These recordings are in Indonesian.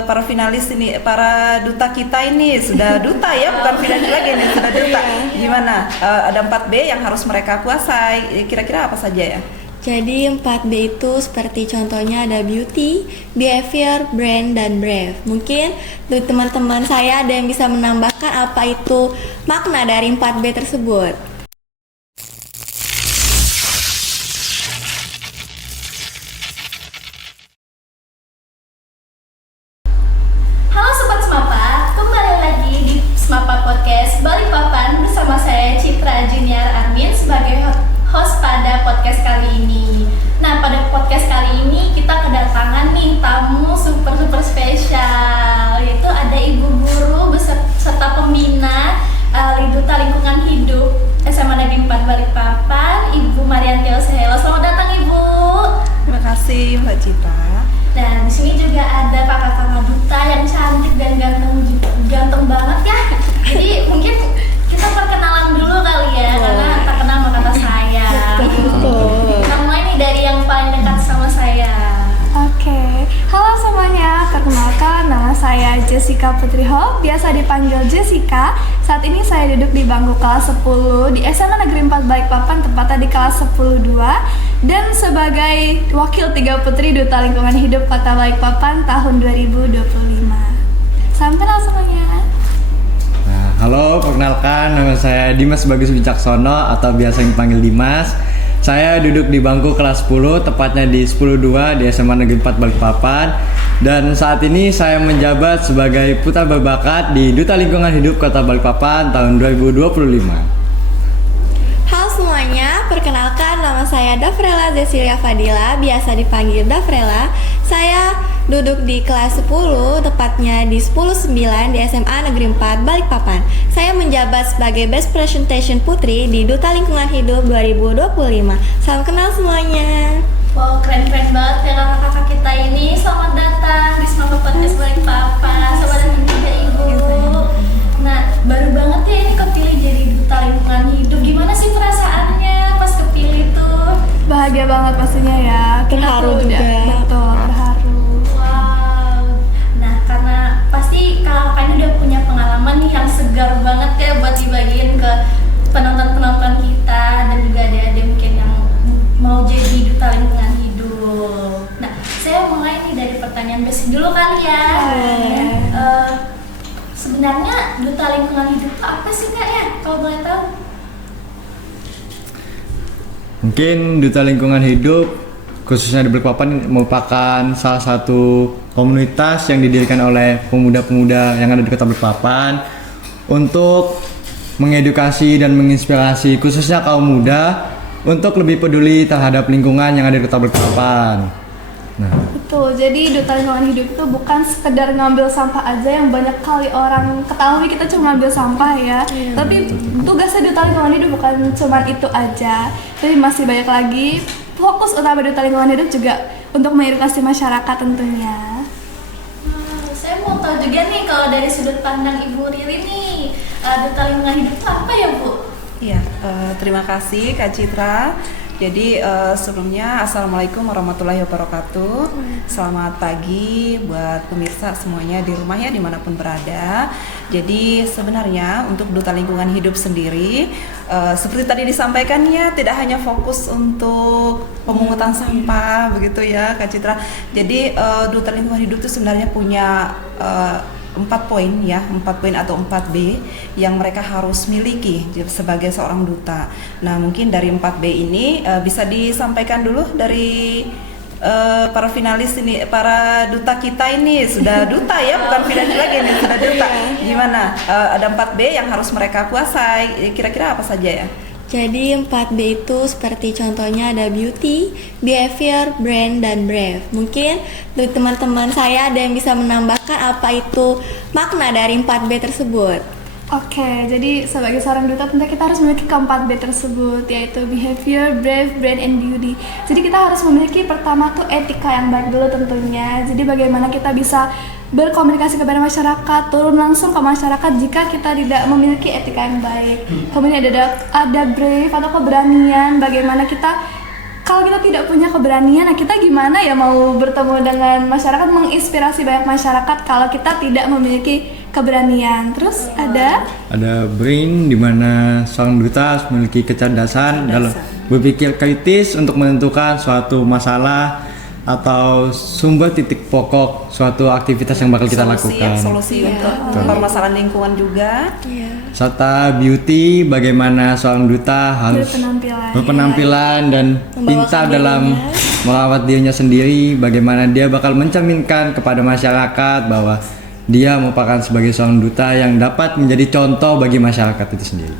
Para finalis ini, para duta kita ini sudah duta ya, bukan finalis lagi nih, sudah duta. Gimana? Ada 4B yang harus mereka kuasai. Kira-kira apa saja ya? Jadi 4B itu seperti contohnya ada beauty, behavior, brand, dan brave. Mungkin dari teman-teman saya ada yang bisa menambahkan apa itu makna dari 4B tersebut. Halo Sobat Smapa, kembali lagi di Smapa Podcast Balikpapan bersama saya Citra Junior Armin sebagai host pada podcast kali ini. Nah, pada podcast kali ini kita kedatangan nih tamu super spesial, yaitu ada Ibu Guru beserta pembina Duta Lingkungan Hidup SMA Negeri 4 Balikpapan, Ibu Marianti Osehelo. Selamat datang Ibu. Terima kasih Mbak Cita. Dan di sini juga ada kakak-kakak duta yang cantik dan ganteng banget ya. Jadi mungkin kita perkenalan dulu kali ya, karena tak kenal maka kata saya. Kita mulai nih dari yang paling dekat sama saya. Oke, halo semuanya, perkenalkan nama saya Jessica Putri Hope, biasa dipanggil Jessica. Saat ini saya duduk di bangku kelas 10 di SMA Negeri 4 Balikpapan, tepatnya di kelas 10-2, dan sebagai wakil 3 putri Duta Lingkungan Hidup Kota Balikpapan tahun 2025. Salam kenal semuanya. Nah, halo, perkenalkan nama saya Dimas Bagus Wicaksono atau biasa dipanggil Dimas. Saya duduk di bangku kelas 10, tepatnya di 10-2 di SMA Negeri 4 Balikpapan. Dan saat ini saya menjabat sebagai putra berbakat di Duta Lingkungan Hidup Kota Balikpapan tahun 2025. Halo semuanya, perkenalkan nama saya Dafrela Zesilia Fadila, biasa dipanggil Dafrela. Saya duduk di kelas 10, tepatnya di 10-9 di SMA Negeri 4 Balikpapan. Saya menjabat sebagai Best Presentation Putri di Duta Lingkungan Hidup 2025. Salam kenal semuanya. Wow, keren-keren banget ya kakak-kakak kita ini. Selamat datang di Smapa Podcast Balikpapan. Selamat datang juga Ibu. Nah, baru banget ya ini kepilih jadi Duta Lingkungan Hidup. Gimana sih perasaannya pas kepilih tuh? Bahagia banget pastinya ya. Terharu Kita tuh juga. Betul, terharu. Wow. Nah, karena pasti kakak ini udah punya pengalaman nih yang segar banget ya buat dibagiin ke penonton-penonton kita dan juga adik-adik mungkin yang mau jadi Duta Lingkungan Hidup. Nah, saya mulai nih dari pertanyaan basic dulu kali ya. Sebenarnya Duta Lingkungan Hidup itu apa sih Kak ya? Kalau boleh tahu? Mungkin Duta Lingkungan Hidup khususnya di Balikpapan merupakan salah satu komunitas yang didirikan oleh pemuda-pemuda yang ada di Kota Balikpapan untuk mengedukasi dan menginspirasi khususnya kaum muda untuk lebih peduli terhadap lingkungan yang ada di Kota Balikpapan. Nah, Betul, jadi Duta Lingkungan Hidup itu bukan sekedar ngambil sampah aja yang banyak kali orang ketahui kita cuma ngambil sampah ya. Tapi tugasnya Duta Lingkungan Hidup bukan cuma itu aja. Tapi masih banyak lagi. Fokus utama Duta Lingkungan Hidup juga untuk mengedukasi masyarakat tentunya. Saya mau tahu juga nih kalau dari sudut pandang Ibu Riri nih, Duta Lingkungan Hidup itu apa ya Bu? Iya, terima kasih Kak Citra. Jadi sebelumnya Assalamualaikum warahmatullahi wabarakatuh. Selamat pagi buat pemirsa semuanya di rumah ya, dimanapun berada. Jadi sebenarnya untuk Duta Lingkungan Hidup sendiri seperti tadi disampaikan ya, tidak hanya fokus untuk pemungutan sampah begitu ya Kak Citra. Jadi Duta Lingkungan Hidup itu sebenarnya punya 4 poin ya, 4 poin atau 4B yang mereka harus miliki sebagai seorang duta. Nah, mungkin dari 4B ini bisa disampaikan dulu dari para finalis ini, para duta kita ini sudah duta ya, bukan finalis lagi nih, sudah duta. Gimana? Ada 4B yang harus mereka kuasai. Kira-kira apa saja ya? Jadi 4B itu seperti contohnya ada beauty, behavior, brand, dan brave. Mungkin dari teman-teman saya ada yang bisa menambahkan apa itu makna dari 4B tersebut. Oke, jadi sebagai seorang duta tentu kita harus memiliki keempat B tersebut, yaitu behavior, brave, brand, and beauty. Jadi kita harus memiliki pertama tuh etika yang baik dulu tentunya. Jadi bagaimana kita bisa berkomunikasi kepada masyarakat, turun langsung ke masyarakat jika kita tidak memiliki etika yang baik. Kemudian ada brave atau keberanian, bagaimana kita kalau kita tidak punya keberanian, nah kita gimana ya mau bertemu dengan masyarakat, menginspirasi banyak masyarakat kalau kita tidak memiliki keberanian. Terus ada brain, di mana seorang duta harus memiliki kecerdasan dalam berpikir kritis untuk menentukan suatu masalah atau sumber titik pokok suatu aktivitas yang bakal kita lakukan. Solusi untuk permasalahan lingkungan juga. Serta beauty, bagaimana seorang duta harus berpenampilan dan pintar dalam merawat dirinya sendiri, bagaimana dia bakal mencerminkan kepada masyarakat bahwa dia merupakan sebagai seorang duta yang dapat menjadi contoh bagi masyarakat itu sendiri.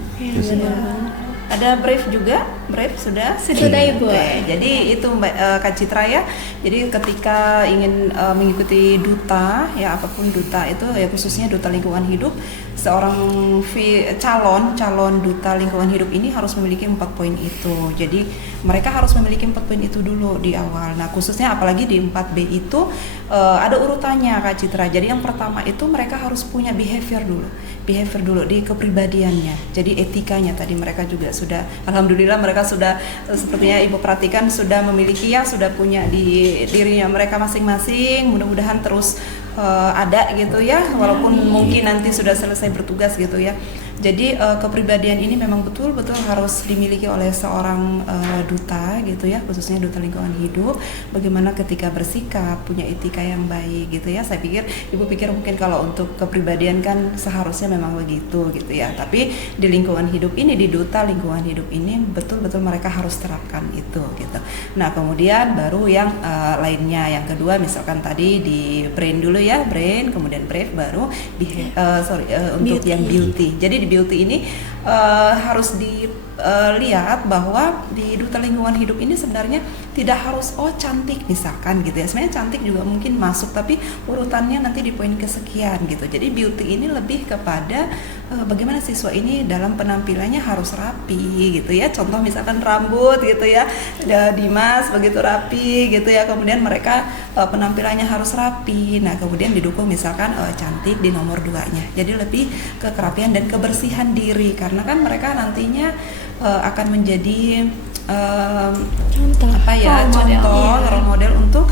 Ada Brave juga, Brave sudah Ibu. Oke, jadi itu Kak Citra ya. Jadi ketika ingin mengikuti duta ya, apapun duta itu ya, khususnya duta lingkungan hidup, seorang calon duta lingkungan hidup ini harus memiliki 4 poin itu. Jadi mereka harus memiliki 4 poin itu dulu di awal. Nah khususnya apalagi di 4B itu ada urutannya Kak Citra. Jadi yang pertama itu mereka harus punya behavior dulu di kepribadiannya. Jadi etikanya tadi mereka juga sudah, alhamdulillah mereka sudah, sepertinya Ibu perhatikan, sudah memiliki ya, sudah punya di dirinya mereka masing-masing. Mudah-mudahan terus ada gitu ya, walaupun mungkin nanti sudah selesai bertugas gitu ya. Jadi kepribadian ini memang betul-betul harus dimiliki oleh seorang duta gitu ya, khususnya duta lingkungan hidup. Bagaimana ketika bersikap, punya etika yang baik gitu ya. Saya pikir, Ibu pikir mungkin kalau untuk kepribadian kan seharusnya memang begitu gitu ya. Tapi di lingkungan hidup ini, di duta lingkungan hidup ini betul-betul mereka harus terapkan itu gitu. Nah kemudian baru yang lainnya, yang kedua misalkan tadi di brain dulu ya, brain, kemudian brave, baru untuk yang beauty. Jadi di beauty ini harus dilihat bahwa di duta lingkungan hidup ini sebenarnya tidak harus cantik misalkan gitu ya. Sebenarnya cantik juga mungkin masuk, tapi urutannya nanti di poin kesekian gitu. Jadi beauty ini lebih kepada bagaimana siswa ini dalam penampilannya harus rapi gitu ya. Contoh misalkan rambut gitu ya, ada Dimas begitu rapi gitu ya. Kemudian mereka penampilannya harus rapi. Nah kemudian didukung misalkan cantik di nomor 2-nya. Jadi lebih ke kerapian dan kebersihan diri, karena kan mereka nantinya akan menjadi role model untuk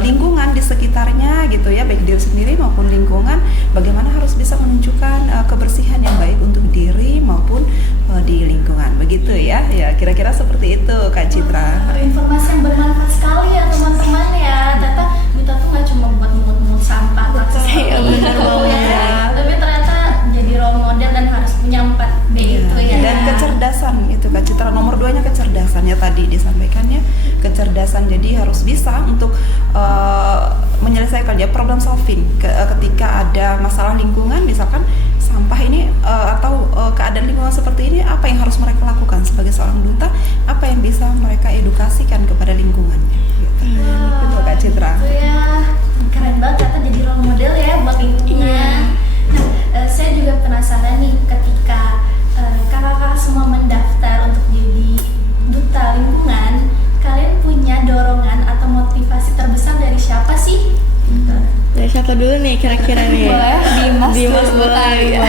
lingkungan di sekitarnya gitu ya, baik diri sendiri maupun lingkungan. Bagaimana harus bisa menunjukkan kebersihan yang baik untuk diri maupun di lingkungan, begitu ya. Ya kira-kira seperti itu Kak Citra. Informasi yang bermanfaat sekali ya teman-teman ya. Ternyata duta tuh nggak cuma buat mungut-mungut sampah, tapi ternyata jadi role model dan harus punya 4B itu ya. Dan kecerdasan itu Kak Citra, nomor 2-nya kecerdasannya tadi disampaikannya, kecerdasan. Jadi harus bisa untuk menyelesaikan ya, problem solving ketika ada masalah lingkungan, misalkan sampah ini atau keadaan lingkungan seperti ini, apa yang harus mereka lakukan sebagai seorang duta, apa yang bisa mereka edukasikan kepada lingkungannya gitu. Itu Kak Citra. Itu ya, keren banget ternyata jadi role model ya buat lingkungan. Nah, saya juga penasaran nih, ketika kakak-kakak semua mendaftar untuk jadi duta lingkungan, kalian punya dorongan atau motivasi terbesar dari siapa sih? Dari siapa dulu nih kira-kira nih? boleh Dimas boleh.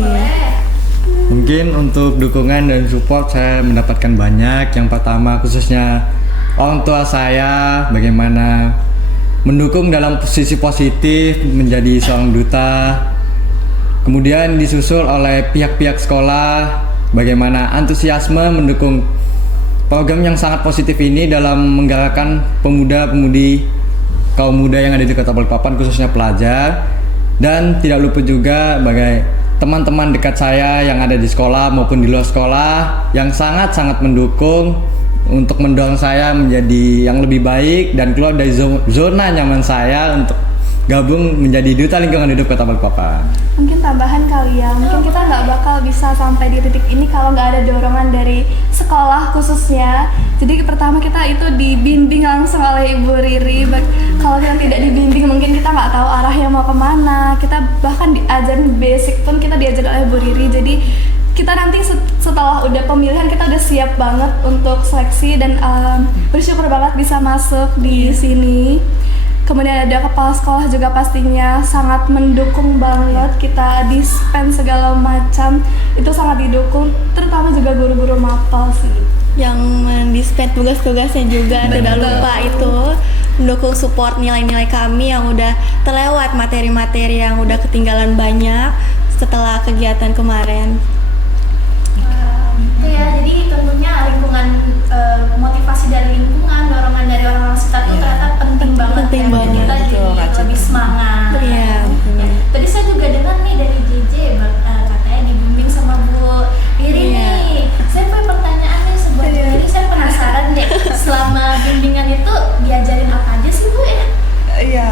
Boleh. Mungkin untuk dukungan dan support saya mendapatkan banyak. Yang pertama khususnya orang tua saya, bagaimana mendukung dalam sisi positif menjadi seorang duta. Kemudian disusul oleh pihak-pihak sekolah, bagaimana antusiasme mendukung program yang sangat positif ini dalam menggerakkan pemuda-pemudi kaum muda yang ada di Kota Balikpapan, khususnya pelajar. Dan tidak lupa juga sebagai teman-teman dekat saya yang ada di sekolah maupun di luar sekolah yang sangat-sangat mendukung untuk mendorong saya menjadi yang lebih baik dan keluar dari zona nyaman saya untuk gabung menjadi duta lingkungan hidup Kota Balikpapan. Mungkin tambahan kali ya, mungkin kita nggak bakal bisa sampai di titik ini kalau nggak ada dorongan dari sekolah khususnya. Jadi pertama kita itu dibimbing langsung oleh Ibu Riri. Kalau kita tidak dibimbing mungkin kita nggak tahu arahnya mau kemana. Kita bahkan diajarin basic pun kita diajarin oleh Ibu Riri. Jadi kita nanti setelah udah pemilihan kita udah siap banget untuk seleksi dan bersyukur banget bisa masuk di sini. Kemudian ada kepala sekolah juga pastinya sangat mendukung banget, kita dispen segala macam itu sangat didukung, terutama juga guru-guru mapel sih. yang mendispen tugas-tugasnya juga, tidak lupa itu mendukung support nilai-nilai kami yang udah terlewat, materi-materi yang udah ketinggalan banyak setelah kegiatan kemarin. Itu ya, jadi tentunya lingkungan, motivasi dari lingkungan, dorongan dari orang-orang sekitar itu ternyata penting banget. Penting ya. banget, Kita betul, jadi Kak Citra. lebih semangat. Iya. Tadi saya juga dengar nih dari JJ, katanya dibimbing sama Bu Riri Iya. nih. Saya punya pertanyaan nih buat Bu Riri, saya penasaran deh. Selama bimbingan itu diajarin apa aja sih Bu ya? Iya,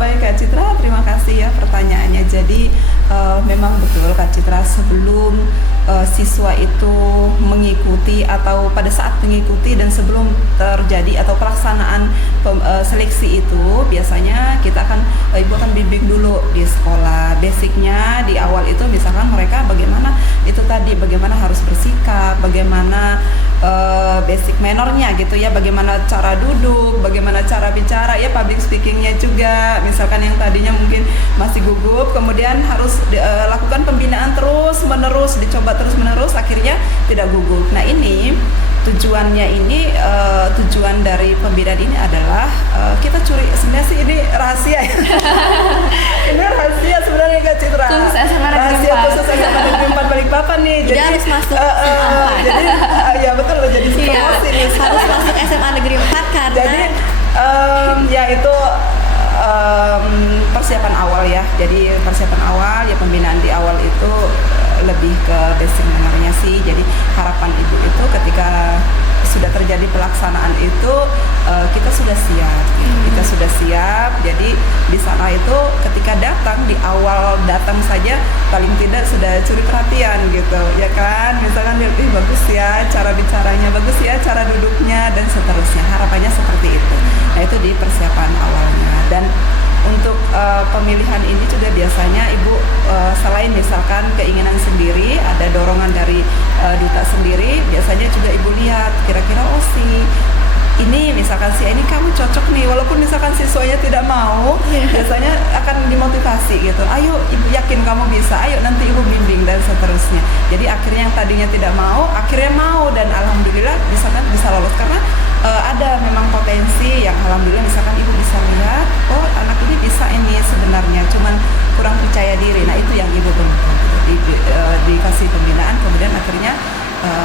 baik Kak Citra, terima kasih ya pertanyaannya. Jadi memang betul Kak Citra, sebelum siswa itu mengikuti atau pada saat mengikuti dan sebelum terjadi atau pelaksanaan seleksi itu, biasanya kita akan ibu akan bimbing dulu di sekolah. Basicnya di awal itu misalkan mereka bagaimana itu tadi, bagaimana harus bersikap, bagaimana basic mannernya gitu ya, bagaimana cara duduk, bagaimana cara bicara ya, public speakingnya juga. Misalkan yang tadinya mungkin masih gugup, kemudian harus lakukan pembinaan terus menerus, dicoba terus menerus, akhirnya tidak gugup. Nah ini tujuannya ini, tujuan dari pembinaan ini adalah kita curi, sebenarnya sih ini rahasia ya. Ini rahasia sebenarnya Kak Citra. Khusus SMA Negeri Rahasia 4. khusus SMA Negeri 4 Balikpapan nih. Jadi harus masuk Jadi ya betul loh, jadi Iya, promosi nih. harus masuk SMA Negeri 4 karena Jadi ya itu persiapan awal ya. Jadi persiapan awal ya, pembinaan di awal itu lebih ke basic mannernya sih. Jadi harapan ibu itu ketika sudah terjadi pelaksanaan itu kita sudah siap. Kita sudah siap. Jadi di sana itu ketika datang, di awal datang saja paling tidak sudah curi perhatian gitu ya kan. Misalkan lihat, ih bagus ya cara bicaranya, bagus ya cara duduknya dan seterusnya. Harapannya seperti itu. Nah itu di persiapan awalnya. Dan untuk pemilihan ini juga biasanya ibu selain misalkan keinginan sendiri, ada dorongan dari duta sendiri, biasanya juga ibu lihat kira-kira oh si ini misalkan si ini kamu cocok nih, walaupun misalkan siswanya tidak mau, biasanya akan dimotivasi gitu. Ayo ibu yakin kamu bisa, ayo nanti ibu bimbing dan seterusnya. Jadi akhirnya yang tadinya tidak mau, akhirnya mau, dan alhamdulillah misalkan bisa lolos karena ada memang potensi yang alhamdulillah misalkan ibu bisa lihat, oh anak ini bisa ini sebenarnya, cuman kurang percaya diri. Nah itu yang ibu bentuk, dikasih pembinaan, kemudian akhirnya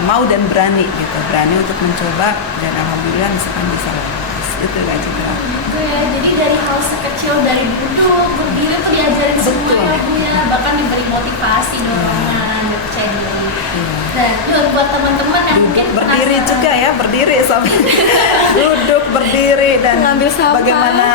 mau dan berani gitu, berani untuk mencoba, dan alhamdulillah misalkan bisa lolos. Itu Kak Citra. Gitu ya, jadi dari hal sekecil, dari duduk, berdiri tuh diajarin semua ya Bu ya, bahkan diberi motivasi, dorongan, percaya diri. Nah, yuk buat teman-teman yang mungkin Duduk, berdiri penasaran. juga ya, berdiri sampai duduk, berdiri, dan Mengambil sampah. bagaimana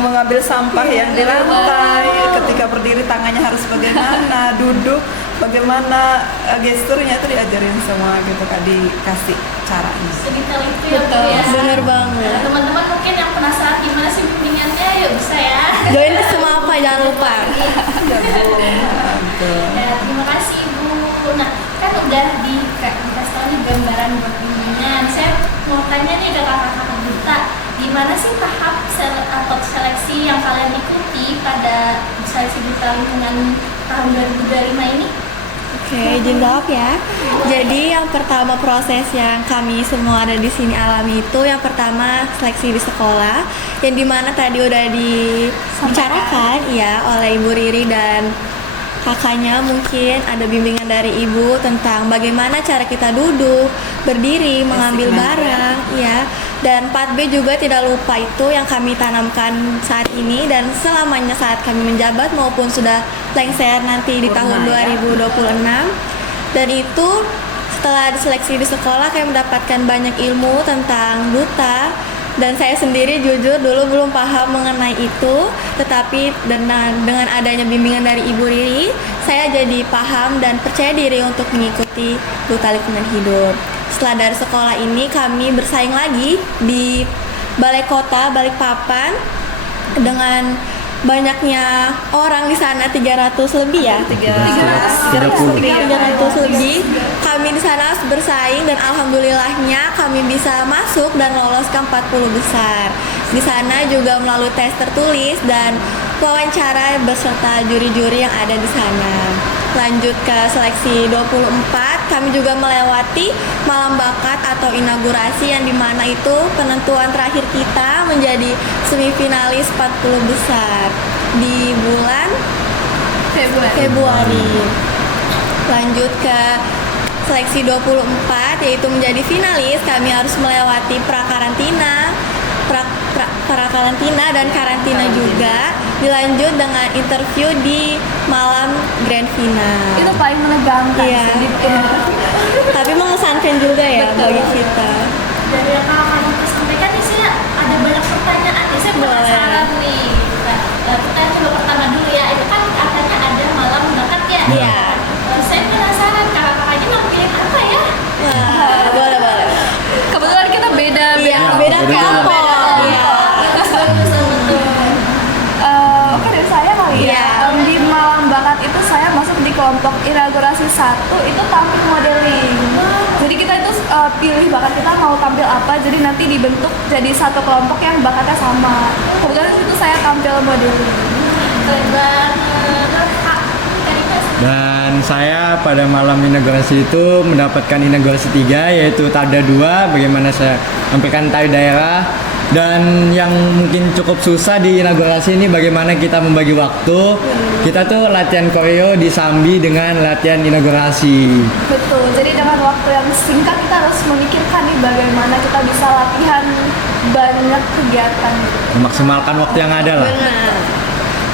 mengambil sampah yang di lantai. Ketika berdiri tangannya harus bagaimana, duduk bagaimana, gesturnya itu diajarin semua gitu Kak, dikasih caranya. Sedetail itu ya Bu ya. bener banget. Nah, teman-teman mungkin yang penasaran gimana sih bimbingannya, yuk bisa ya. Join ke Semapa, jangan lupa. Ya Bu, gitu. Ya, terima kasih Ibu. Nah, kan udah dikasih tahu nih gambaran buat bimbingan. Saya mau tanya nih ke kakak-kakak duta, gimana sih tahap atau seleksi yang kalian ikuti pada seleksi duta lingkungan tahun 2025 ini? Oke, izin jawab ya. Jadi yang pertama proses yang kami semua ada di sini alami itu, yang pertama seleksi di sekolah, yang dimana tadi udah dibicarakan ya oleh Ibu Riri dan kakaknya. Mungkin ada bimbingan dari ibu tentang bagaimana cara kita duduk, berdiri, mengambil barang, ya. Dan 4B juga tidak lupa, itu yang kami tanamkan saat ini dan selamanya saat kami menjabat maupun sudah lengser nanti di tahun 2026. Dan itu setelah diseleksi di sekolah, kami mendapatkan banyak ilmu tentang duta. Dan saya sendiri jujur dulu belum paham mengenai itu, tetapi dengan adanya bimbingan dari Ibu Riri, saya jadi paham dan percaya diri untuk mengikuti Duta Lingkungan Hidup. Setelah dari sekolah ini, kami bersaing lagi di Balai Kota Balikpapan dengan banyaknya orang di sana, 300 lebih ya. 300 lebih. Kami di sana bersaing dan alhamdulillahnya kami bisa masuk dan lolos ke 40 besar. Di sana juga melalui tes tertulis dan wawancara beserta juri-juri yang ada di sana. lanjut ke seleksi 24. Kami juga melewati malam bakat atau inaugurasi yang dimana itu penentuan terakhir kita menjadi semifinalis 40 besar di bulan Februari. Lanjut ke seleksi 24 yaitu menjadi finalis, kami harus melewati prakarantina dan karantina juga, dilanjut dengan interview di malam grand final. Itu paling menegangkan Iya. sih. Tapi mengesankan juga ya bagi kita. Dari yang kakak sampaikan nih saya ada banyak pertanyaan nih, saya Boleh. penasaran nih. Nah, kita coba pertama dulu ya, itu kan katanya ada malam bakat ya. Iya. Saya penasaran kakak-kakaknya nampilin apa ya? Nah, boleh. Kebetulan kita beda. Iya, beda beda kelompok. Iya. Oke dari saya kali ya. Iya. Di malam bakat itu saya masuk di kelompok inaugurasi 1 itu tampil modeling. Jadi kita itu pilih bakat kita mau tampil apa. Jadi nanti dibentuk jadi satu kelompok yang bakatnya sama. Kebetulan itu saya tampil modeling. Keren banget. Kak, Erika. Dan saya pada malam inaugurasi itu mendapatkan inaugurasi 3 yaitu Tada 2, bagaimana saya tampilkan tari daerah. Dan yang mungkin cukup susah di inaugurasi ini bagaimana kita membagi waktu. Kita tuh latihan koreo disambi dengan latihan inaugurasi. Betul. Jadi dengan waktu yang singkat kita harus memikirkan nih bagaimana kita bisa latihan banyak kegiatan. Memaksimalkan waktu yang ada lah. Benar.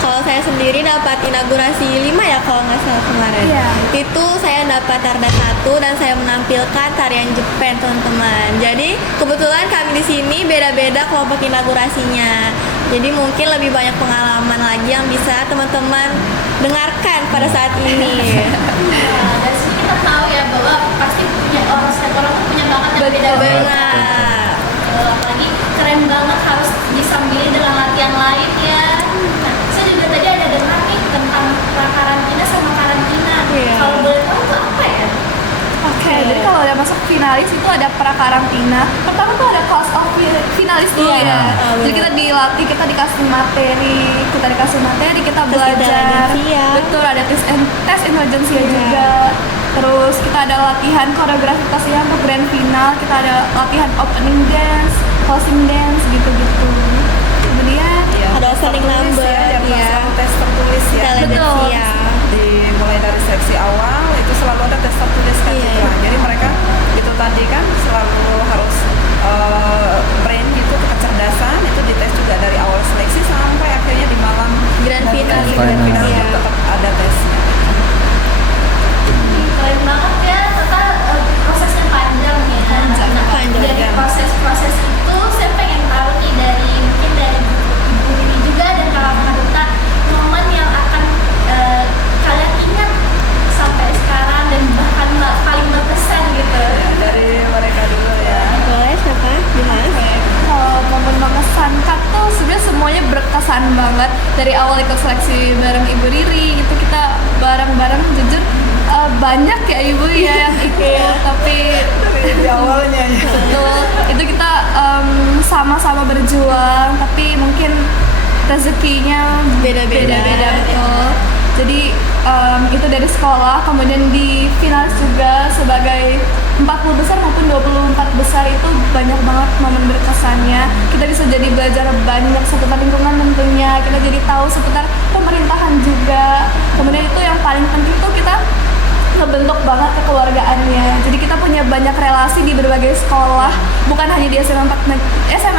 Kalau saya sendiri dapat inaugurasi 5 ya kalau nggak salah kemarin. Iya. Itu saya dapat Tarda 1 dan saya menampilkan tarian Jepang teman-teman. Jadi kebetulan kami di sini beda-beda kelompok inaugurasinya. Jadi mungkin lebih banyak pengalaman lagi yang bisa teman-teman dengarkan pada saat ini. Nah, dari sini kita tahu ya bahwa pasti punya setiap orang tuh punya bakat yang Betul. beda-beda. Benar. Apalagi keren banget harus disambili dengan latihan lain ya. Nah, saya juga tadi ada dengar nih tentang prakarantina sama karantina. Iya. Kalau boleh tahu itu apa ya? Oke, jadi kalau udah masuk finalis itu ada prakarantina. Pertama tuh ada class of finalis dulu Iya, ya. Jadi benar. kita dilatih, kita dikasih materi, kita Tes belajar. intelijensia. Betul, ada tes intelijensia juga. Terus kita ada latihan koreografi pastinya untuk grand final. Kita ada latihan opening dance, closing dance gitu-gitu. Kemudian Iya, Ada tes saling tertulis number, ya, jam iya. selalu tes tertulis ya. Intelijensia. Betul. Dimulai dari seksi awal itu selalu ada tes tertulis kan Iya. Citra. Jadi mereka itu tadi kan selalu harus brain gitu, kecerdasan itu dites juga dari awal seleksi sampai akhirnya di malam Grand final. Grand final Iya. itu tetap ada tesnya. Keren banget ya, ternyata prosesnya panjang ya. Nah, Panjang, dari ya. proses itu saya pengen tahu nih dari mungkin dari Ibu Rini juga dan Kakak Duta, momen yang akan kalian ingat sampai sekarang dan bahkan paling berkesan gitu. Dari mereka dulu ya. Boleh siapa? Gimana? kalau momen mengesankan tuh sebenarnya semuanya berkesan banget. Dari awal ikut seleksi bareng Ibu Riri gitu, kita bareng-bareng jujur banyak ya Ibu ya yang ikut, tapi Di awalnya ya. betul itu kita sama-sama berjuang, tapi mungkin rezekinya Beda-beda. betul. Jadi itu dari sekolah, kemudian di finalis juga sebagai 40 besar maupun 24 besar itu banyak banget momen berkesannya. Kita bisa jadi belajar banyak seputar lingkungan tentunya, kita jadi tahu seputar pemerintahan juga. Kemudian itu yang paling penting tuh kita ngebentuk banget kekeluargaannya. Jadi kita punya banyak relasi di berbagai sekolah, bukan hanya di SMA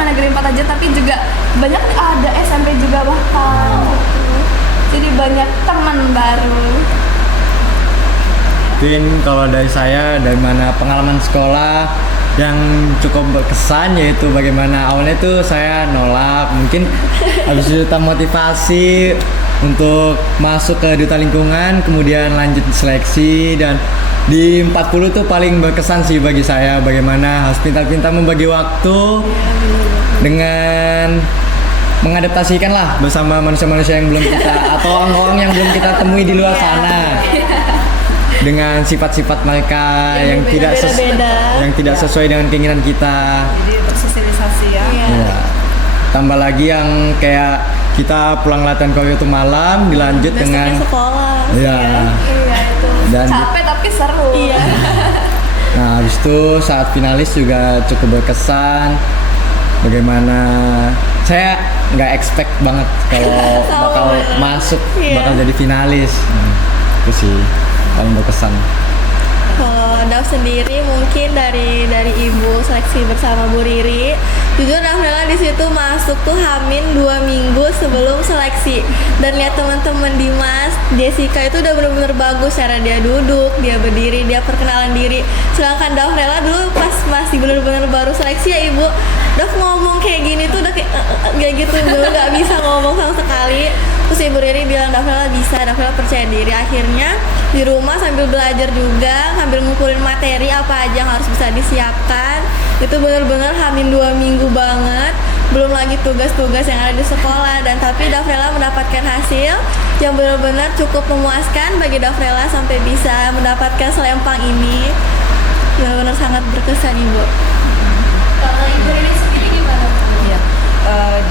Negeri 4 aja, tapi juga banyak ada SMP juga bahkan. Gitu. Jadi banyak teman baru. Mungkin kalau dari saya, dari mana pengalaman sekolah yang cukup berkesan yaitu bagaimana awalnya tuh saya nolak, mungkin habis itu motivasi untuk masuk ke duta lingkungan, kemudian lanjut seleksi, dan di 40 tuh paling berkesan sih bagi saya bagaimana harus pintar-pintar membagi waktu dengan mengadaptasikan lah bersama manusia-manusia yang belum kita atau orang-orang yang belum kita temui di luar sana dengan sifat-sifat mereka yang tidak sesuai dengan keinginan kita. Jadi untuk sosialisasi ya. Ya. Tambah lagi yang kayak kita pulang latihan koreo itu malam dilanjut Besoknya dengan sekolah. ya Iya. Dan Capek tapi seru. Iya. nah habis itu saat finalis juga cukup berkesan. Bagaimana saya nggak expect banget kalau Sama bakal banget. masuk, Iya. bakal jadi finalis. Itu sih paling berkesan. Kalau Daf sendiri mungkin dari ibu seleksi bersama Bu Riri, jujur Dafrela di situ masuk tuh Hamin 2 minggu sebelum seleksi, dan lihat teman-teman Dimas, Jessica itu udah bener-bener bagus cara dia duduk, dia berdiri, dia perkenalan diri. Sedangkan Dafrela dulu pas masih bener-bener baru seleksi ya Ibu, Daf ngomong kayak gini tuh udah kayak gitu, gue nggak bisa ngomong sama sekali. Terus Ibu Riri bilang Dafrela bisa, Dafrela percaya diri. Akhirnya di rumah sambil belajar juga, sambil ngumpulin materi apa aja yang harus bisa disiapkan. Itu bener-bener Hamin 2 minggu banget. Belum lagi tugas-tugas yang ada di sekolah, dan tapi Dafrela mendapatkan hasil yang benar-benar cukup memuaskan bagi Dafrela sampai bisa mendapatkan selempang ini. Benar-benar sangat berkesan Ibu. Kalau Ibu Riri sendiri gimana? Iya.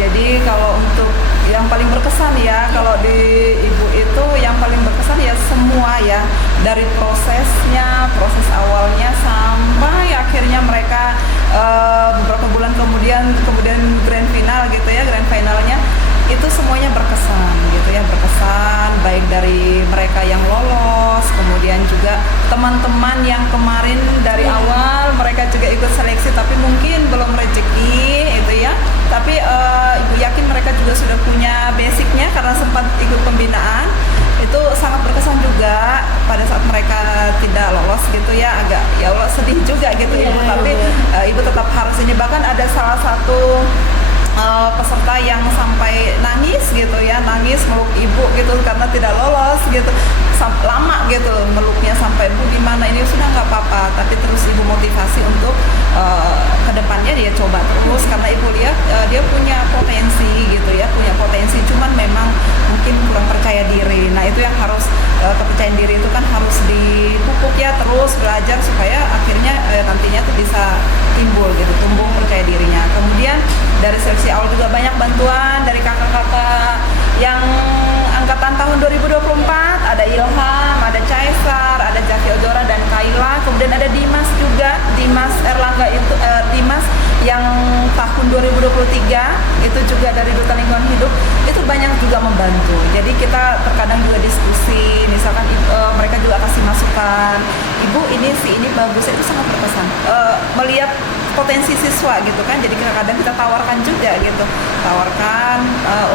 Jadi kalau untuk yang paling berkesan ya, kalau di ibu itu yang paling berkesan ya semua ya, dari prosesnya, proses awalnya sampai akhirnya mereka beberapa bulan kemudian grand final gitu ya, grand finalnya itu semuanya berkesan gitu ya, berkesan baik dari mereka yang lolos, kemudian juga teman-teman yang kemarin dari awal mereka juga ikut seleksi tapi mungkin belum rezeki itu ya, tapi ibu yakin mereka juga sudah punya basicnya karena sempat ikut pembinaan. Itu sangat berkesan juga pada saat mereka tidak lolos gitu ya, agak ya Allah sedih juga gitu ibu, tapi ibu tetap harus ini. Bahkan ada salah satu peserta yang sampai nangis gitu ya, nangis meluk ibu gitu karena tidak lolos gitu, lama gitu meluknya sampai Bu gimana ini, sudah nggak apa-apa, tapi terus ibu motivasi untuk kedepannya dia coba terus karena ibu lihat dia punya potensi gitu ya, punya potensi, cuman memang mungkin kurang percaya diri. Nah itu yang harus kepercayaan diri itu kan harus dipupuk ya, terus belajar supaya akhirnya nantinya tuh bisa timbul gitu, tumbuh percaya dirinya. Kemudian dari seleksi awal juga banyak bantuan dari kakak-kakak yang angkatan tahun 2024, ada Ilham, ada Caesar, ada Jaki Ojora dan Kaila, kemudian ada Dimas juga, Dimas Erlangga itu Dimas yang tahun 2023 itu juga dari Duta Lingkungan Hidup, itu banyak juga membantu. Jadi kita terkadang juga diskusi, misalkan mereka juga kasih masukan, ibu ini sih ini bagus, itu sangat berkesan melihat potensi siswa gitu kan. Jadi kadang-kadang kita tawarkan juga gitu, tawarkan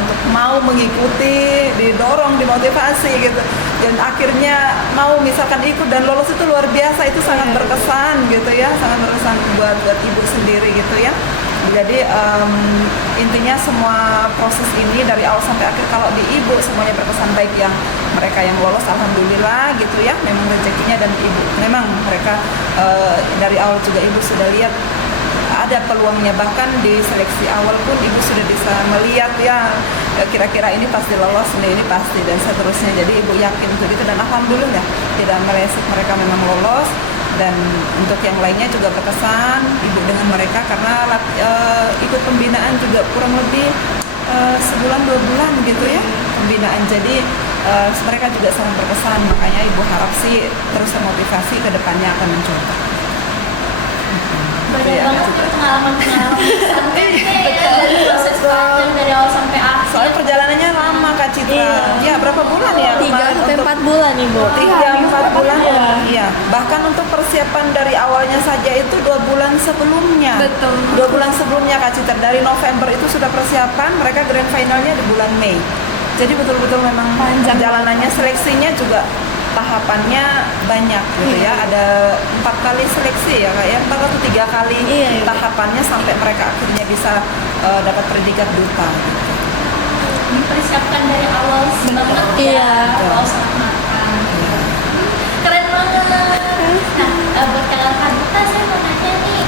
untuk mau mengikuti, didorong, dimotivasi gitu, dan akhirnya mau misalkan ikut dan lolos, itu luar biasa, itu sangat berkesan gitu ya, sangat berkesan buat ibu sendiri gitu ya. Jadi intinya semua proses ini dari awal sampai akhir kalau di ibu semuanya berkesan, baik yang mereka yang lolos alhamdulillah gitu ya, memang rezekinya, dan ibu memang mereka dari awal juga ibu sudah lihat ada peluangnya, bahkan di seleksi awal pun ibu sudah bisa melihat ya kira-kira ini pasti lolos, ini pasti, dan seterusnya. Jadi ibu yakin begitu, dan alhamdulillah tidak meleset, mereka memang lolos. Dan untuk yang lainnya juga berkesan ibu dengan mereka karena ikut pembinaan juga kurang lebih sebulan 2 bulan gitu ya pembinaan. Jadi mereka juga sangat berkesan, makanya ibu harap sih terus termotivasi ke depannya akan mencoba. Banyak banget nih pengalaman-pengalaman sampai ya, dari proses panjang dari awal sampai akhir. Soalnya perjalanannya lama Kak Citra. Ya berapa bulan ya? 3-4 bulan Ibu. 3-4 bulan. Iya. Iya. Bahkan untuk persiapan dari awalnya saja itu 2 bulan sebelumnya. Betul. 2 bulan sebelumnya Kak Citra. Dari November itu sudah persiapan. Mereka grand finalnya di bulan Mei. Jadi betul-betul memang Panjang. perjalanannya, seleksinya juga tahapannya banyak gitu ya. Ada 4 kali seleksi ya Kak ya, 4 atau 3 kali Iya, iya. tahapannya sampai mereka akhirnya bisa dapat predikat duta gitu. Dipersiapkan dari awal banget Iya. ya, awal sangat matang. Keren banget. Nah, buat kakak kita saya mau nanya nih,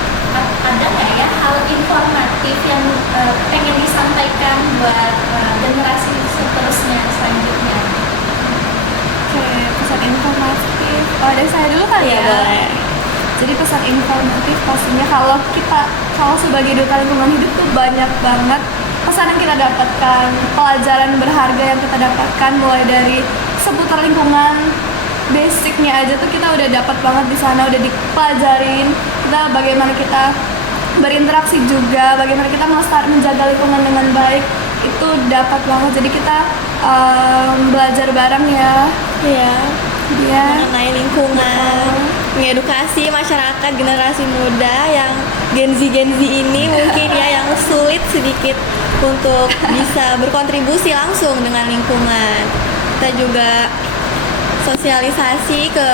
ada nggak ya hal informatif yang pengen disampaikan buat generasi seterusnya selanjutnya? Oke, pesan informatif. Oh, dari saya dulu kali Iya, ya. boleh. Jadi pesan informatif pastinya kalau sebagai duta lingkungan hidup tuh banyak banget pesan yang kita dapatkan, pelajaran berharga yang kita dapatkan mulai dari seputar lingkungan, basicnya aja tuh kita udah dapat banget di sana, udah dipelajarin kita bagaimana kita berinteraksi juga, bagaimana kita menjaga lingkungan dengan baik, itu dapat banget. Jadi kita belajar bareng ya. Iya. Iya. Mengenai lingkungan, mengedukasi masyarakat generasi muda yang Gen Z ini mungkin ya yang sulit sedikit untuk bisa berkontribusi langsung dengan lingkungan. Kita juga sosialisasi ke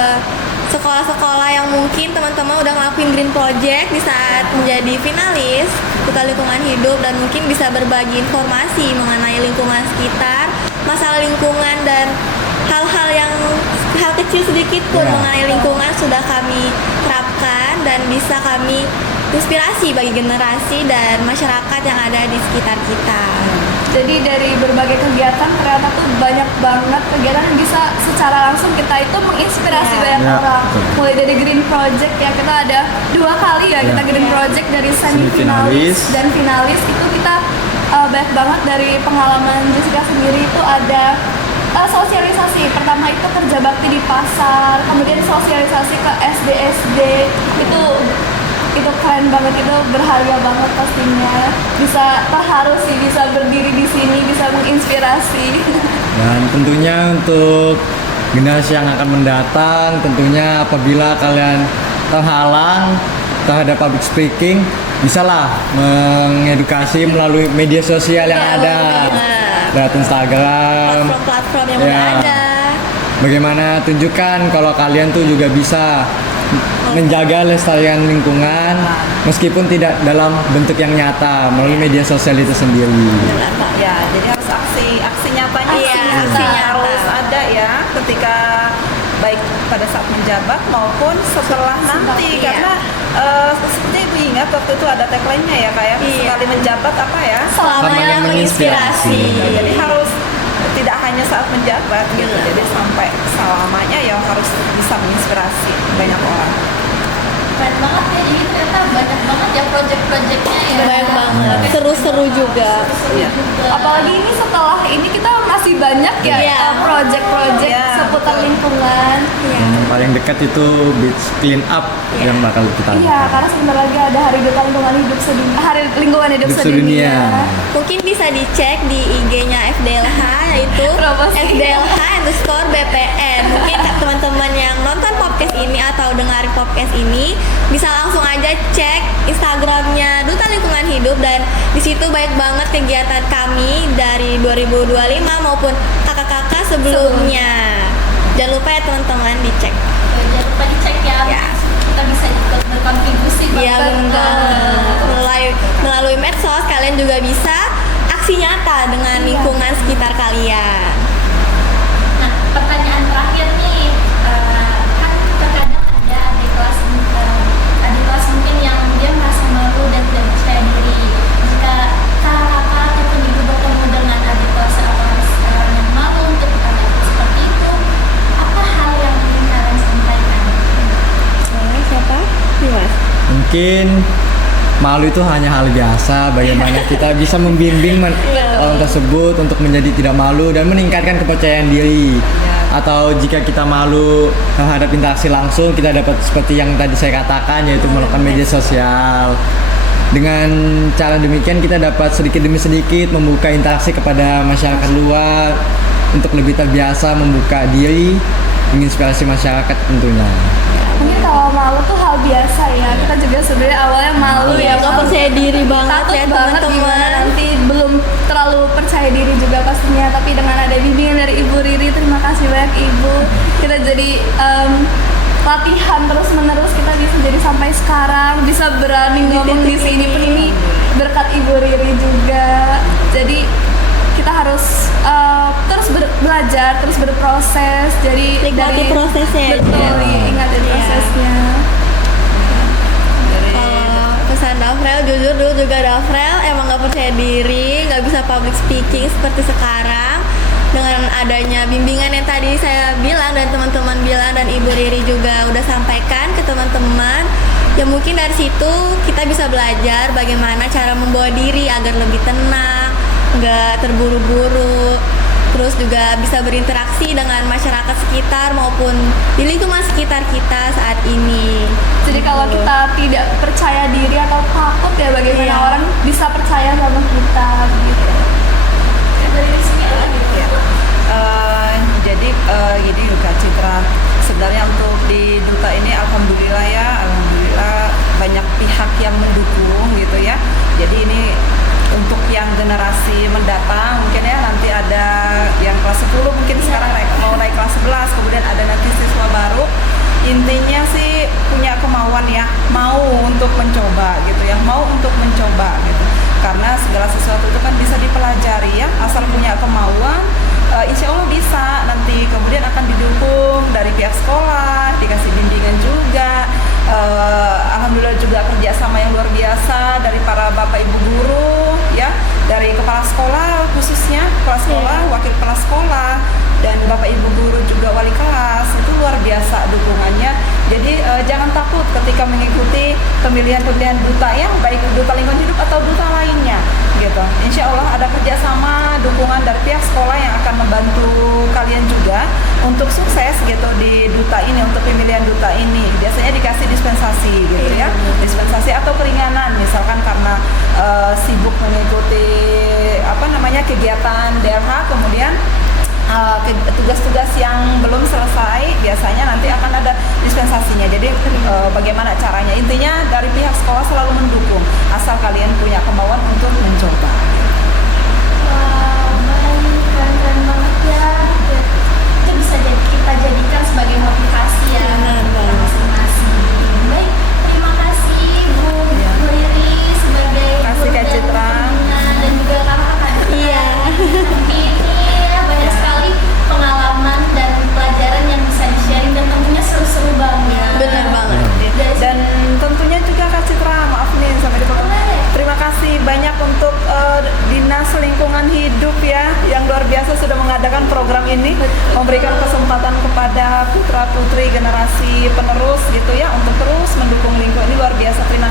sekolah-sekolah yang mungkin teman-teman udah ngelakuin green project di saat menjadi finalis Duta Lingkungan Hidup, dan mungkin bisa berbagi informasi mengenai lingkungan sekitar, masalah lingkungan, dan hal kecil sedikit pun mengenai lingkungan sudah kami terapkan dan bisa kami inspirasi bagi generasi dan masyarakat yang ada di sekitar kita. Jadi dari berbagai kegiatan ternyata tuh banyak banget kegiatan yang bisa secara langsung kita itu menginspirasi banyak orang. Mulai dari Green Project ya, kita ada 2 kali ya kita Green Project, dari semifinalis dan finalis itu kita banyak banget. Dari pengalaman Jessica sendiri itu ada sosialisasi. Pertama itu kerja bakti di pasar, kemudian sosialisasi ke SD itu keren banget, itu berharga banget pastinya. Bisa terharu sih, bisa berdiri di sini, bisa menginspirasi. Dan tentunya untuk generasi yang akan mendatang, tentunya apabila kalian terhalang terhadap public speaking, bisalah mengedukasi melalui media sosial yang ada, lewat Instagram, platform yang udah ada. Bagaimana tunjukkan kalau kalian tuh juga bisa menjaga lestarian lingkungan meskipun tidak dalam bentuk yang nyata, melalui media sosial itu sendiri. Ya, jadi harus aksi nyatanya Aksi nyata. harus ada ya, ketika baik pada saat menjabat maupun setelah nanti. Karena seperti Ibu ingat waktu itu ada tagline-nya ya, kayak sekali menjabat apa ya? Selamanya menginspirasi. Jadi harus tidak hanya saat menjabat gitu, jadi sampai selamanya ya harus bisa menginspirasi banyak orang. Keren banget ya, jadi ternyata banyak banget ya project-projectnya ya. Banyak banget, seru-seru juga. Iya. Apalagi ini setelah ini kita masih banyak ya project-project seputar lingkungan. Yang paling dekat itu Beach Clean Up yang bakal kita Iya, lakukan. karena sebentar lagi ada Hari Duta Lingkungan Hidup Sedunia, Hari Lingkungan Hidup Hidup Sedunia. Sedunia. Mungkin bisa dicek di IG-nya FDLH, yaitu Promosi. FDLH_BPN. Mungkin teman-teman yang nonton podcast ini atau dengar podcast ini bisa langsung aja cek Instagramnya Duta Lingkungan Hidup, dan di situ banyak banget kegiatan kami dari 2025 maupun kakak-kakak sebelumnya. Jangan lupa ya teman-teman dicek. Jangan lupa dicek ya, kita bisa ikut berkontribusi Iya benar. Melalui medsos kalian juga bisa aksi nyata dengan lingkungan sekitar kalian. Nah, pertanyaan terakhir nih, kan terkadang ada adik kelas mungkin yang dia merasa malu dan tidak percaya diri. Jika kakak ataupun ibu bertemu dengan adik kelas yang malu untuk bertanya seperti itu, apa hal yang ingin kalian sampaikan? Siapa? Mas. Mungkin malu itu hanya hal biasa. Bagaimana kita bisa membimbing orang tersebut untuk menjadi tidak malu dan meningkatkan kepercayaan diri. Atau jika kita malu terhadap interaksi langsung, kita dapat seperti yang tadi saya katakan, yaitu melakukan media sosial. Dengan cara demikian kita dapat sedikit demi sedikit membuka interaksi kepada masyarakat luar untuk lebih terbiasa membuka diri, menginspirasi masyarakat tentunya. Mungkin kalau malu tuh hal biasa ya. Kita juga sebenarnya awalnya malu ya, Nggak percaya diri banget takut ya banget gimana teman-teman. nanti, belum terlalu percaya diri juga pastinya. Tapi dengan ada bimbingan dari Ibu Riri, terima kasih banyak Ibu. Kita jadi latihan terus menerus, kita bisa jadi sampai sekarang bisa berani ngomong di sini pun ini berkat Ibu Riri juga. Jadi kita harus terus belajar, terus berproses. Jadi Nikmati prosesnya betul, aja. ingatin Iya. prosesnya. Pesan Dafrel, jujur dulu juga Dafrel emang gak percaya diri, gak bisa public speaking seperti sekarang. Dengan adanya bimbingan yang tadi saya bilang dan teman-teman bilang dan Ibu Riri juga udah sampaikan ke teman-teman, ya mungkin dari situ kita bisa belajar bagaimana cara membawa diri agar lebih tenang, gak terburu-buru. terus juga bisa berinteraksi dengan masyarakat sekitar maupun di lingkungan sekitar kita saat ini. Jadi kalau kita tidak percaya diri atau takut ya bagaimana Iya. orang bisa percaya sama kita gitu. Dari sini lagi. Ya. Jadi gini Kak Citra, sebenarnya untuk di duta ini alhamdulillah banyak pihak yang mendukung gitu ya. Jadi ini untuk yang generasi mendatang mungkin ya nanti ada yang kelas 10 mungkin sekarang mau naik kelas 11, kemudian ada nanti siswa baru. Intinya sih punya kemauan ya, mau untuk mencoba gitu ya, mau untuk mencoba gitu. Karena segala sesuatu itu kan bisa dipelajari ya, asal punya kemauan, insya Allah bisa nanti. Kemudian akan didukung dari pihak sekolah, dikasih bimbingan juga. Alhamdulillah juga kerjasama yang luar biasa dari para bapak ibu guru ya, dari kepala sekolah khususnya, kepala sekolah, wakil kepala sekolah, dan bapak ibu guru juga wali kelas, itu luar biasa dukungannya. Jadi jangan takut ketika mengikuti pemilihan duta ya, baik duta lingkungan hidup atau duta lainnya gitu. Insya Allah ada kerjasama dukungan dari pihak sekolah yang akan membantu kalian juga untuk sukses gitu di duta ini, untuk pemilihan duta ini. Biasanya dikasih dispensasi gitu ya, dispensasi atau keringanan misalkan karena sibuk mengikuti kegiatan DLH, kemudian tugas-tugas yang belum selesai biasanya nanti akan ada dispensasinya. Jadi bagaimana caranya, intinya dari pihak sekolah selalu mendukung asal kalian punya kemauan untuk mencoba. Wow, baik, keren banget ya. Itu bisa kita jadikan sebagai motivasi ya Benar kita banget. masing-masing. Baik, terima kasih Bu Riri sebagai Kasih, guru Kak dan Citra. pembina dan juga kakak-kakak. Iya. Ini ya banyak sekali pengalaman dan pelajaran yang bisa di-sharing dan tentunya seru-seru banget. Benar banget. Dan tentunya juga Kak Citra, maaf nih sampai dipotong. Boleh. Terima kasih banyak untuk Dinas Lingkungan Hidup ya, yang luar biasa sudah mengadakan program ini, memberikan kesempatan kepada putra-putri generasi penerus gitu ya untuk terus mendukung lingkungan. Ini luar biasa. Terima